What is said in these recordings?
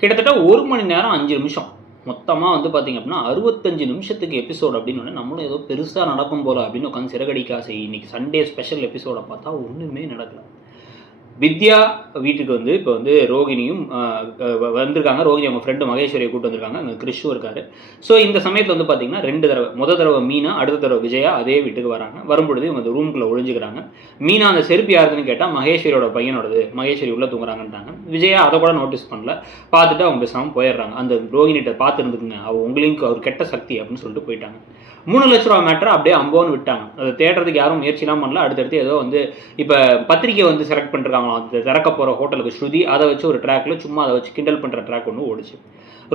கிட்டத்தட்ட 1 மணி நேரம் 5 நிமிஷம் மொத்தமாக வந்து பார்த்திங்க அப்படின்னா 65 நிமிஷத்துக்கு எபிசோடு அப்படின்னு நம்மளும் ஏதோ பெருசாக நடக்கும் போல அப்படின்னு உட்காந்து சிறகடிக்க ஆசை. இன்றைக்கி சண்டே ஸ்பெஷல் எபிசோடை பார்த்தா ஒன்றுமே நடக்கலை. வித்யா வீட்டுக்கு வந்து இப்போ வந்து ரோகிணியும் வந்திருக்காங்க. ரோகிணி அவங்க ஃப்ரெண்டு மகேஸ்வரியை கூப்பிட்டு வந்திருக்காங்க. அங்கே கிறிஷும் இருக்கார். ஸோ இந்த சமயத்தில் வந்து பார்த்திங்கன்னா 2 தடவை, முதல் தடவை மீனா, அடுத்த தடவை விஜயா அதே வீட்டுக்கு வராங்க. வரும்பொழுது இவங்க அந்த ரூம்குள்ளே ஒழிஞ்சுக்கிறாங்க. மீனா அந்த செருப்பு யாருதுன்னு கேட்டால் மகேஸ்வரியோட பையனோடது, மகேஸ்வரி உள்ளே தூங்குறாங்கன்ட்டாங்க. விஜயா அதை கூட நோட்டீஸ் பண்ணல. பார்த்துட்டு அவங்க பேசாமல் போயிடுறாங்க. அந்த ரோகிணிகிட்ட பார்த்துருந்துக்குங்க, அவள் உங்களையும் அவர் கெட்ட சக்தி அப்படின்னு சொல்லிட்டு போயிட்டாங்க. 3 லட்ச ரூபா மேட்டரை அப்படியே அம்போன்னு விட்டாங்க. அதை தேடுறதுக்கு யாரும் முயற்சிலாம் பண்ணல. அடுத்தடுத்து ஏதோ வந்து இப்போ பத்திரிக்கை வந்து செலக்ட் பண்ணிருக்காங்களாம். அது திறக்க போகிற ஹோட்டலுக்கு ஸ்ருதி அதை வச்சு ஒரு ட்ராக்கில் சும்மா அதை வச்சு கிண்டல் பண்ணுற ட்ராக் ஒன்று ஓடிச்சு.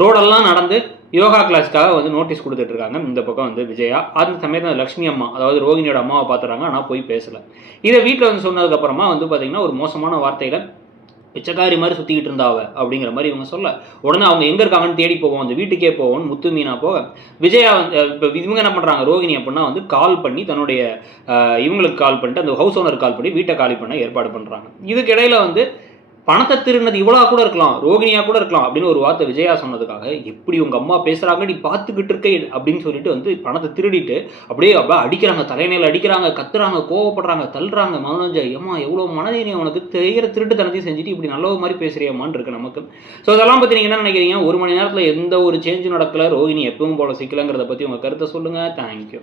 ரோடெல்லாம் நடந்து யோகா கிளாஸ்க்காக வந்து நோட்டீஸ் கொடுத்துட்ருக்காங்க. இந்த பக்கம் வந்து விஜயா. அந்த சமயத்தில் லக்ஷ்மி அம்மா, அதாவது ரோகிணியோட அம்மாவை பார்த்துறாங்க. ஆனால் போய் பேசலை. இதை வீட்டில் வந்து சொன்னதுக்கப்புறமா வந்து பார்த்திங்கன்னா ஒரு மோசமான வார்த்தையில் பிச்சைக்காரி மாதிரி சுற்றிக்கிட்டு இருந்தாவ அப்படிங்கிற மாதிரி இவங்க சொல்ல, உடனே அவங்க எங்கே இருக்காங்கன்னு தேடி போவோம், அந்த வீட்டுக்கே போவோம்னு முத்து மீனா போக, விஜயா வந்து இப்போ இவங்க என்ன பண்ணுறாங்க, ரோகிணி அப்படின்னா வந்து கால் பண்ணி தன்னுடைய இவங்களுக்கு கால் பண்ணிட்டு அந்த ஹவுஸ் ஓனர் கால் பண்ணி வீட்டை காலி பண்ண ஏற்பாடு பண்ணுறாங்க. இதுக்கு இடையில வந்து பணத்தை திருடினது இவ்வளோ கூட இருக்கலாம், ரோகிணியாக கூட இருக்கலாம் அப்படின்னு ஒரு வார்த்தை விஜயா சொன்னதுக்காக, எப்படி உங்கள் அம்மா பேசுகிறாங்க நீ பார்த்துக்கிட்டு இருக்க அப்படின்னு சொல்லிட்டு வந்து பணத்தை திருடிட்டு அப்படியே அடிக்கிறாங்க, தலைநேரில் அடிக்கிறாங்க, கத்துறாங்க, கோவப்படுறாங்க, தள்ளுறாங்க. மனோஜ் அம்மா எவ்வளோ மனதையும் உனக்கு தெரிகிற திருட்டுத்தனத்தையும் செஞ்சுட்டு இப்படி நல்ல மாதிரி பேசுறியாமான்னு இருக்கு நமக்கு. ஸோ அதெல்லாம் பற்றி நீங்கள் என்ன நினைக்கிறீங்க? 1 மணி நேரத்தில் எந்த ஒரு சேஞ்சும் நடக்கலை, ரோகிணி எப்பவும் போல சிக்கலைங்கிறத பற்றி உங்கள் கருத்தை சொல்லுங்கள். தேங்க்யூ.